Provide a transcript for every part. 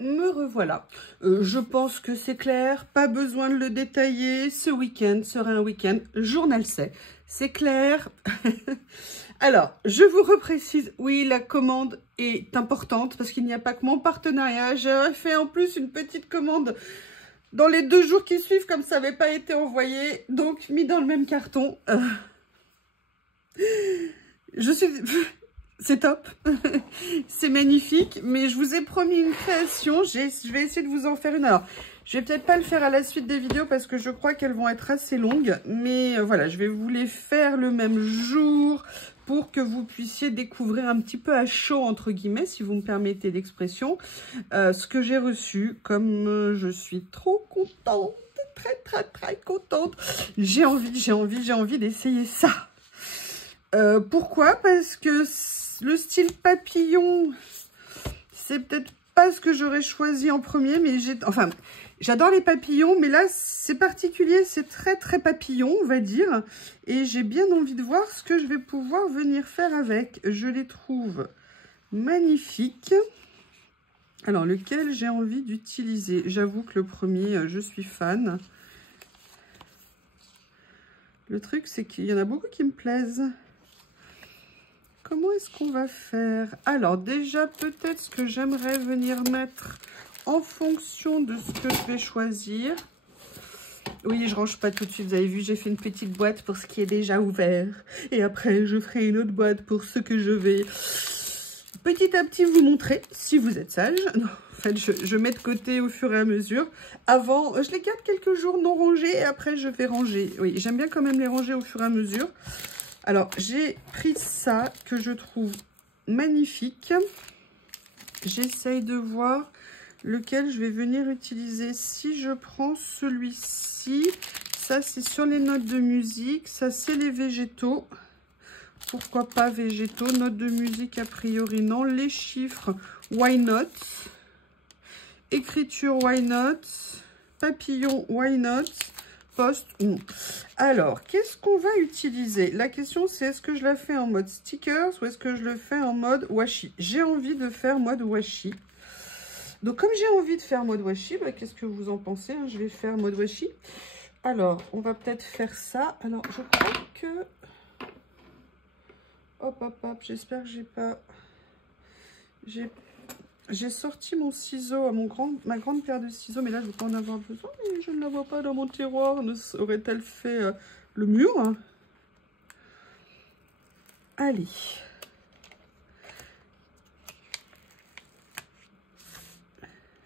me revoilà. Je pense que c'est clair, pas besoin de le détailler. Ce week-end sera un week-end, journal c'est clair. Alors, je vous reprécise, oui, la commande est importante parce qu'il n'y a pas que mon partenariat. J'ai fait en plus une petite commande dans les 2 jours qui suivent, comme ça n'avait pas été envoyé, donc mis dans le même carton. Je suis... C'est top, c'est magnifique, mais je vous ai promis une création, je vais essayer de vous en faire une. Alors, je vais peut-être pas le faire à la suite des vidéos parce que je crois qu'elles vont être assez longues, mais voilà, je vais vous les faire le même jour pour que vous puissiez découvrir un petit peu à chaud, entre guillemets, si vous me permettez l'expression, ce que j'ai reçu, comme je suis trop contente, très contente. J'ai envie d'essayer ça. Pourquoi? Parce que le style papillon, c'est peut-être pas ce que j'aurais choisi en premier, mais j'adore les papillons, mais là, c'est particulier, c'est très papillon, on va dire, et j'ai bien envie de voir ce que je vais pouvoir venir faire avec. Je les trouve magnifiques. Alors, lequel j'ai envie d'utiliser? J'avoue que le premier, je suis fan. Le truc, c'est qu'il y en a beaucoup qui me plaisent. Comment est-ce qu'on va faire? Alors déjà, peut-être ce que j'aimerais venir mettre en fonction de ce que je vais choisir. Oui, je range pas tout de suite. Vous avez vu, j'ai fait une petite boîte pour ce qui est déjà ouvert. Et après, je ferai une autre boîte pour ce que je vais petit à petit vous montrer, si vous êtes sage. Non, en fait, je mets de côté au fur et à mesure. Avant, je les garde quelques jours non rangés et après, je vais ranger. Oui, j'aime bien quand même les ranger au fur et à mesure. Alors, j'ai pris ça que je trouve magnifique. J'essaye de voir lequel je vais venir utiliser. Si je prends celui-ci, ça c'est sur les notes de musique, ça c'est les végétaux. Pourquoi pas végétaux? Notes de musique a priori non. Les chiffres, why not? Écriture, why not? Papillon, why not? Post, non. Alors, qu'est-ce qu'on va utiliser? La question, c'est est-ce que je la fais en mode stickers ou est-ce que je le fais en mode washi? J'ai envie de faire mode washi. Donc, comme j'ai envie de faire mode washi, bah, qu'est-ce que vous en pensez, hein? Je vais faire mode washi. Alors, on va peut-être faire ça. Alors, je crois que... Hop, j'espère que j'ai pas... J'ai sorti mon ciseau, ma grande paire de ciseaux, mais là, je ne vais pas en avoir besoin. Mais je ne la vois pas dans mon tiroir. Aurait-elle fait le mur? Allez.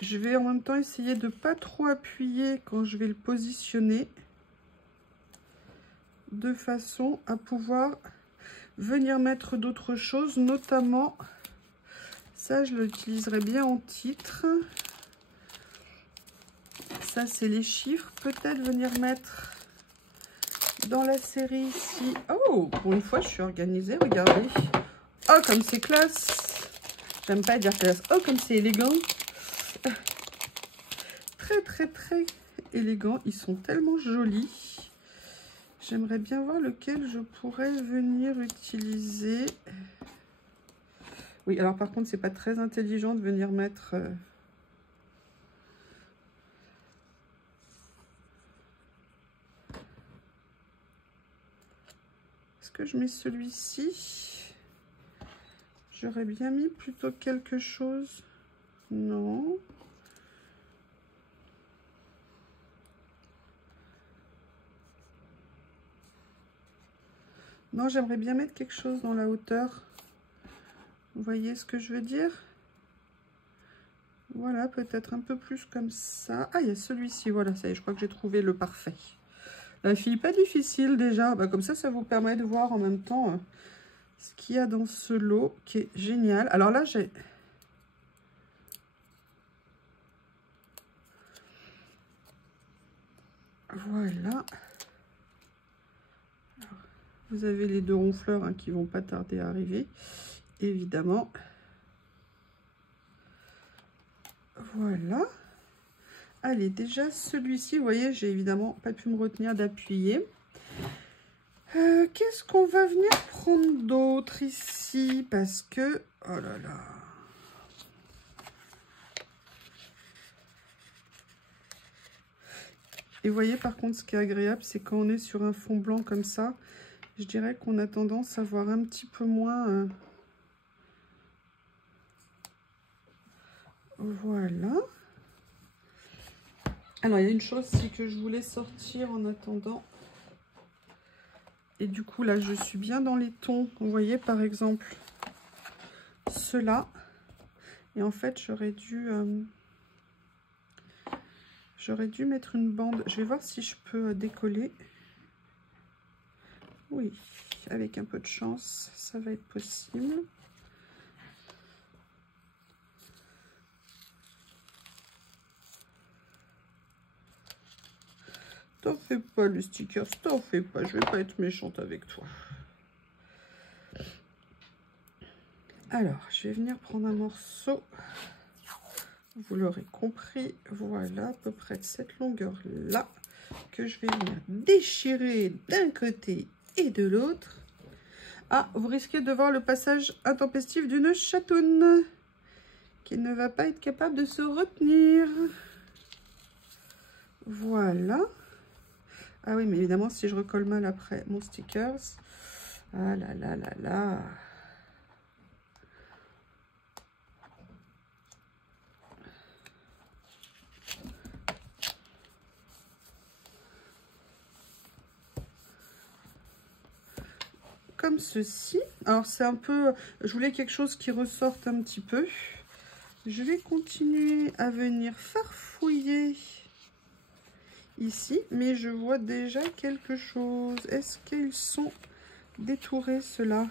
Je vais en même temps essayer de ne pas trop appuyer quand je vais le positionner, de façon à pouvoir venir mettre d'autres choses, notamment... Ça, je l'utiliserai bien en titre. Ça, c'est les chiffres. Peut-être venir mettre dans la série ici. Oh, pour une fois, je suis organisée. Regardez. Oh, comme c'est classe. J'aime pas dire classe. Oh, comme c'est élégant. Très élégant. Ils sont tellement jolis. J'aimerais bien voir lequel je pourrais venir utiliser. Oui, alors par contre, c'est pas très intelligent de venir mettre... Est-ce que je mets celui-ci? J'aurais bien mis plutôt quelque chose. Non. Non, j'aimerais bien mettre quelque chose dans la hauteur. Vous voyez ce que je veux dire? Voilà, peut-être un peu plus comme ça. Ah, il y a celui-ci, voilà, ça y est, je crois que j'ai trouvé le parfait. La fille, pas difficile déjà. Bah, comme ça vous permet de voir en même temps ce qu'il y a dans ce lot qui est génial. Alors là, j'ai... Voilà. Alors, vous avez les 2 ronfleurs hein, qui vont pas tarder à arriver, évidemment. Voilà. Allez, déjà celui-ci, vous voyez, j'ai évidemment pas pu me retenir d'appuyer. Qu'est-ce qu'on va venir prendre d'autre ici? Parce que, oh là là. Et vous voyez, par contre, ce qui est agréable, c'est quand on est sur un fond blanc comme ça, je dirais qu'on a tendance à voir un petit peu moins... Voilà. Alors, il y a une chose, c'est que je voulais sortir en attendant. Et du coup, là, je suis bien dans les tons. Vous voyez, par exemple, ceux-là. Et en fait, j'aurais dû mettre une bande. Je vais voir si je peux décoller. Oui, avec un peu de chance, ça va être possible. T'en fais pas, le sticker, t'en fais pas. Je vais pas être méchante avec toi. Alors, je vais venir prendre un morceau. Vous l'aurez compris, voilà, à peu près de cette longueur-là, que je vais venir déchirer d'un côté et de l'autre. Ah, vous risquez de voir le passage intempestif d'une chatoune qui ne va pas être capable de se retenir. Voilà. Ah oui, mais évidemment, si je recolle mal après mon stickers, ah là là là là. Comme ceci. Alors, c'est un peu... Je voulais quelque chose qui ressorte un petit peu. Je vais continuer à venir farfouiller ici, mais je vois déjà quelque chose. Est-ce qu'ils sont détourés, ceux-là?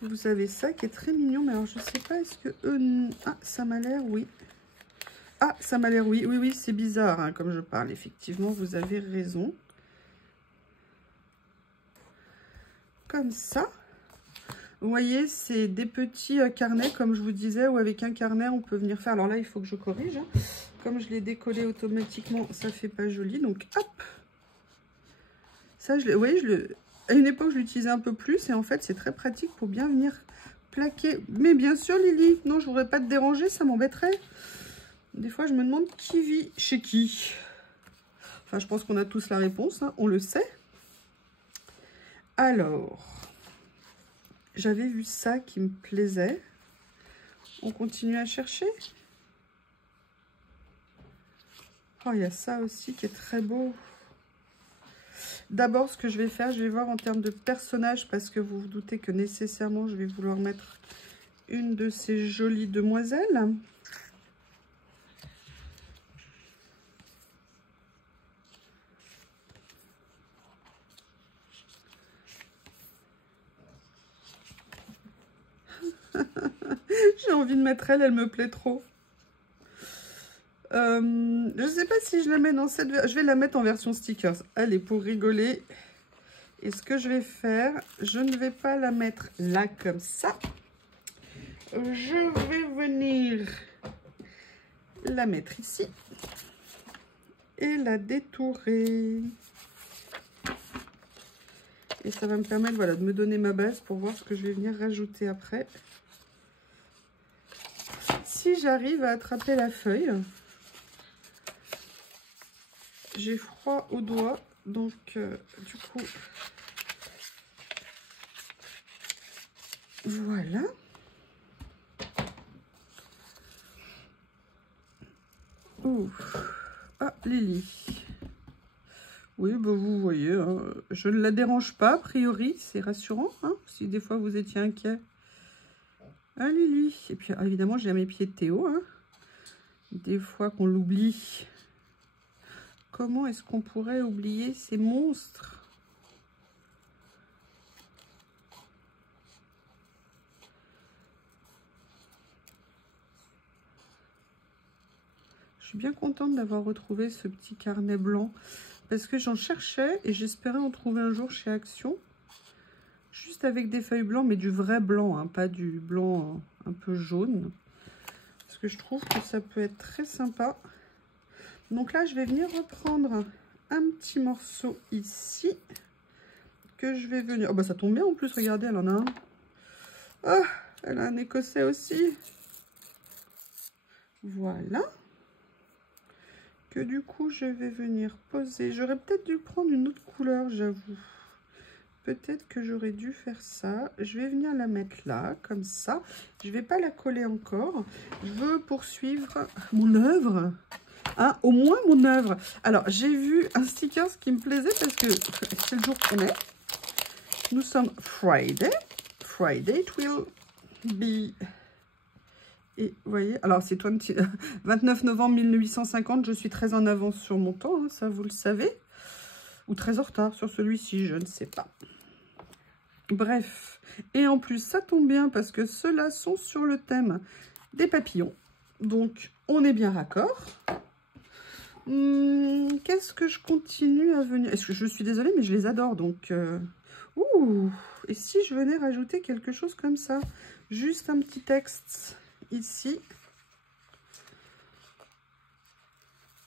Vous avez ça qui est très mignon, mais alors je sais pas, est-ce que eux... Ah, ça m'a l'air, oui. Ah, ça m'a l'air, oui. Oui, oui, c'est bizarre, hein, comme je parle. Effectivement, vous avez raison. Comme ça. Vous voyez, c'est des petits carnets, comme je vous disais, où avec un carnet, on peut venir faire... Alors là, il faut que je corrige. Hein. Comme je l'ai décollé automatiquement, ça fait pas joli. Donc, hop. Ça, vous voyez, à une époque, je l'utilisais un peu plus. Et en fait, c'est très pratique pour bien venir plaquer. Mais bien sûr, Lily, non, je ne voudrais pas te déranger, ça m'embêterait. Des fois, je me demande qui vit chez qui. Enfin, je pense qu'on a tous la réponse, hein, on le sait. Alors... J'avais vu ça qui me plaisait. On continue à chercher. Oh, il y a ça aussi qui est très beau. D'abord, ce que je vais faire, je vais voir en termes de personnage, parce que vous vous doutez que nécessairement, je vais vouloir mettre une de ces jolies demoiselles. J'ai envie de mettre elle me plaît trop. Je ne sais pas si je la mets dans cette... Je vais la mettre en version stickers. Allez, pour rigoler. Et ce que je vais faire, je ne vais pas la mettre là comme ça. Je vais venir la mettre ici. Et la détourer. Et ça va me permettre, voilà, de me donner ma base pour voir ce que je vais venir rajouter après. Si j'arrive à attraper la feuille, j'ai froid aux doigts, donc du coup, voilà. Ouf. Ah, Lily. Oui, bah vous voyez, hein, je ne la dérange pas, a priori, c'est rassurant, hein, si des fois vous étiez inquiet. Ah, Lily. Et puis, évidemment, j'ai à mes pieds de Théo, hein. Des fois qu'on l'oublie. Comment est-ce qu'on pourrait oublier ces monstres? Je suis bien contente d'avoir retrouvé ce petit carnet blanc. Parce que j'en cherchais et j'espérais en trouver un jour chez Action. Juste avec des feuilles blancs, mais du vrai blanc, hein, pas du blanc un peu jaune. Parce que je trouve que ça peut être très sympa. Donc là, je vais venir reprendre un petit morceau ici. Que je vais venir... Oh bah ça tombe bien en plus, regardez, elle en a un. Oh, elle a un écossais aussi. Voilà. que du coup, je vais venir poser. J'aurais peut-être dû prendre une autre couleur, j'avoue. Peut-être que j'aurais dû faire ça. Je vais venir la mettre là, comme ça. Je ne vais pas la coller encore. Je veux poursuivre mon œuvre. Hein, au moins mon œuvre. Alors, j'ai vu un sticker qui me plaisait parce que c'est le jour qu'on est. Nous sommes Friday. Friday, it will be... Et vous voyez, alors c'est 29 novembre 1850. Je suis très en avance sur mon temps, hein, ça vous le savez. Ou très en retard sur celui-ci, je ne sais pas. Bref, et en plus ça tombe bien parce que ceux-là sont sur le thème des papillons, donc on est bien raccord. Qu'est-ce que je continue à venir? Est-ce que je suis désolée mais je les adore, donc ouh, et si je venais rajouter quelque chose comme ça, juste un petit texte ici.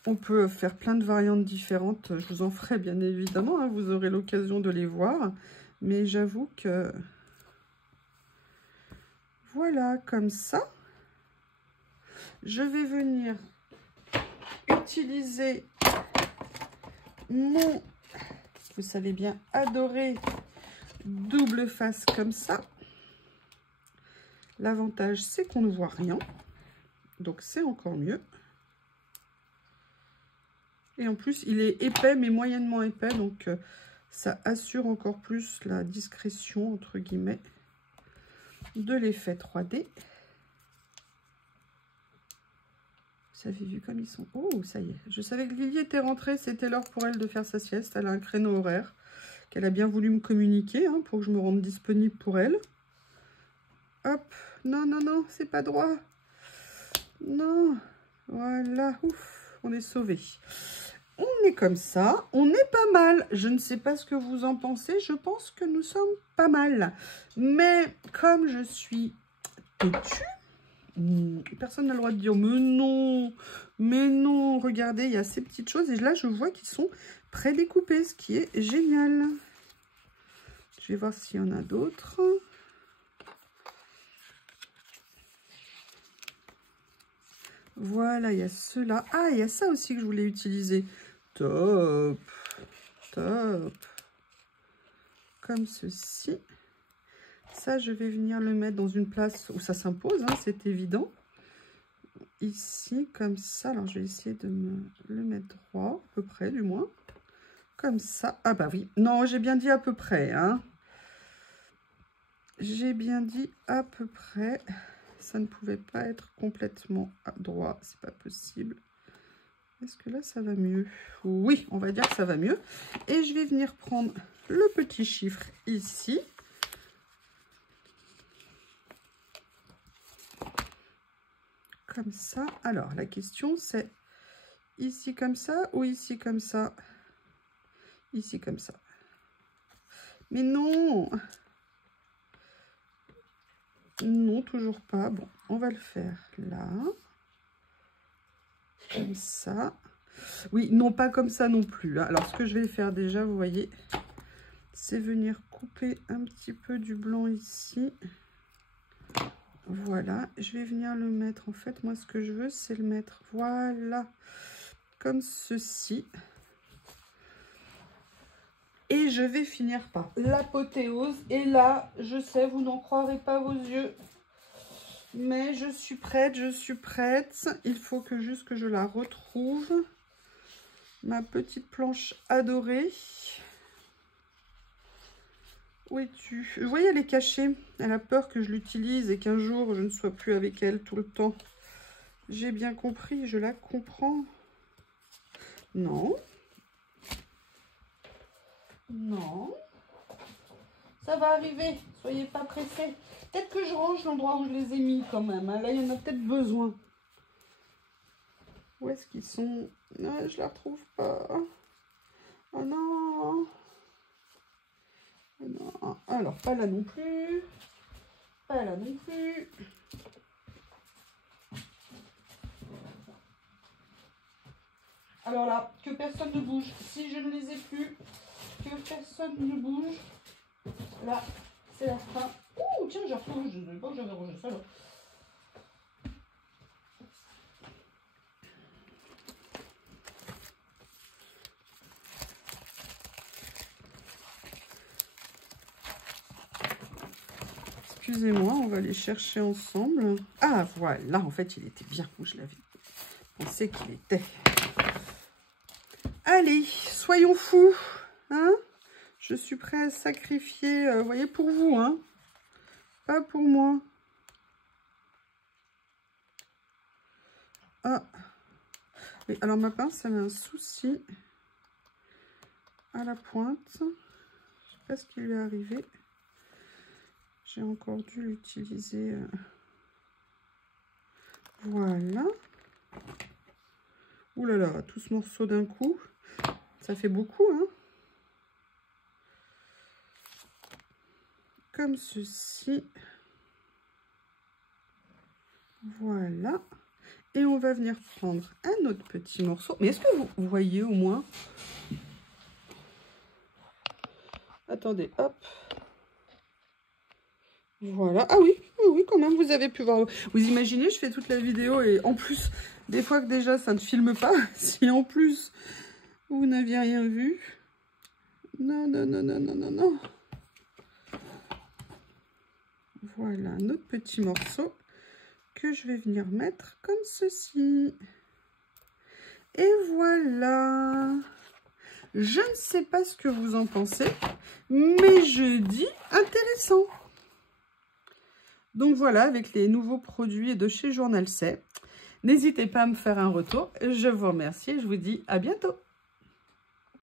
On peut faire plein de variantes différentes, je vous en ferai bien évidemment, hein, vous aurez l'occasion de les voir. Mais j'avoue que, voilà, comme ça, je vais venir utiliser mon, vous savez bien, adoré double face comme ça. L'avantage, c'est qu'on ne voit rien, donc c'est encore mieux. Et en plus, il est épais, mais moyennement épais, donc... ça assure encore plus la discrétion, entre guillemets, de l'effet 3D. Vous avez vu comme ils sont... Oh, ça y est. Je savais que Lily était rentrée. C'était l'heure pour elle de faire sa sieste. Elle a un créneau horaire qu'elle a bien voulu me communiquer, hein, pour que je me rende disponible pour elle. Hop. Non, non, non, c'est pas droit. Non. Voilà. Ouf. On est sauvés. On est comme ça, on est pas mal. Je ne sais pas ce que vous en pensez, je pense que nous sommes pas mal. Mais comme je suis têtue, personne n'a le droit de dire mais non, regardez, il y a ces petites choses. Et là, je vois qu'ils sont pré-découpés, ce qui est génial. Je vais voir s'il y en a d'autres. Voilà, il y a ceux-là. Ah, il y a ça aussi que je voulais utiliser. Top, top. Comme ceci. Ça, je vais venir le mettre dans une place où ça s'impose, hein, c'est évident. Ici, comme ça. Alors, je vais essayer de me le mettre droit, à peu près, du moins. Comme ça. Ah bah oui. Non, j'ai bien dit à peu près, hein. J'ai bien dit à peu près. Ça ne pouvait pas être complètement à droit. C'est pas possible. Est-ce que là, ça va mieux? Oui, on va dire que ça va mieux. Et je vais venir prendre le petit chiffre ici. Comme ça. Alors, la question, c'est ici comme ça ou ici comme ça? Ici comme ça. Mais non! Non, toujours pas. Bon, on va le faire là. Comme ça. Oui, non, pas comme ça non plus. Alors, ce que je vais faire déjà, vous voyez, c'est venir couper un petit peu du blanc ici. Voilà, je vais venir le mettre. En fait, moi, ce que je veux, c'est le mettre, voilà, comme ceci. Et je vais finir par l'apothéose. Et là, je sais, vous n'en croirez pas vos yeux. Mais je suis prête, je suis prête. Il faut que juste que je la retrouve. Ma petite planche adorée. Où es-tu? Vous voyez, elle est cachée. Elle a peur que je l'utilise et qu'un jour, je ne sois plus avec elle tout le temps. J'ai bien compris, je la comprends. Non. Non. Ça va arriver, soyez pas pressés. Peut-être que je range l'endroit où je les ai mis quand même. Hein. Là, il y en a peut-être besoin. Où est-ce qu'ils sont? Non, je la retrouve pas. Oh non. Oh non. Alors, pas là non plus. Pas là non plus. Alors là, que personne ne bouge. Si je ne les ai plus, que personne ne bouge. Là, c'est la fin. Ouh, tiens, j'ai retrouvé. Je ne savais pas que j'avais rangé ça là. excusez-moi, on va les chercher ensemble. Ah, voilà, en fait, il était bien où je l'avais pensé qu'il était. Allez, soyons fous, hein? Je suis prêt à sacrifier, vous voyez, pour vous, hein? Pas pour moi. Ah. Oui, alors ma pince, elle a un souci à la pointe. Je ne sais pas ce qui lui est arrivé. J'ai encore dû l'utiliser. Voilà. Ouh là là, tout ce morceau d'un coup. Ça fait beaucoup, hein? Comme ceci. Voilà. Et on va venir prendre un autre petit morceau. Mais est-ce que vous voyez au moins? Attendez, hop. Voilà. Ah oui, oui, quand même, vous avez pu voir. Vous imaginez, je fais toute la vidéo et en plus, des fois que déjà, ça ne filme pas. Si en plus, vous n'aviez rien vu. Non, non, non, non, non, non, non. Voilà, un autre petit morceau que je vais venir mettre comme ceci. Et voilà. Je ne sais pas ce que vous en pensez, mais je dis intéressant. Donc voilà, avec les nouveaux produits de chez Journal C. N'hésitez pas à me faire un retour. Je vous remercie et je vous dis à bientôt.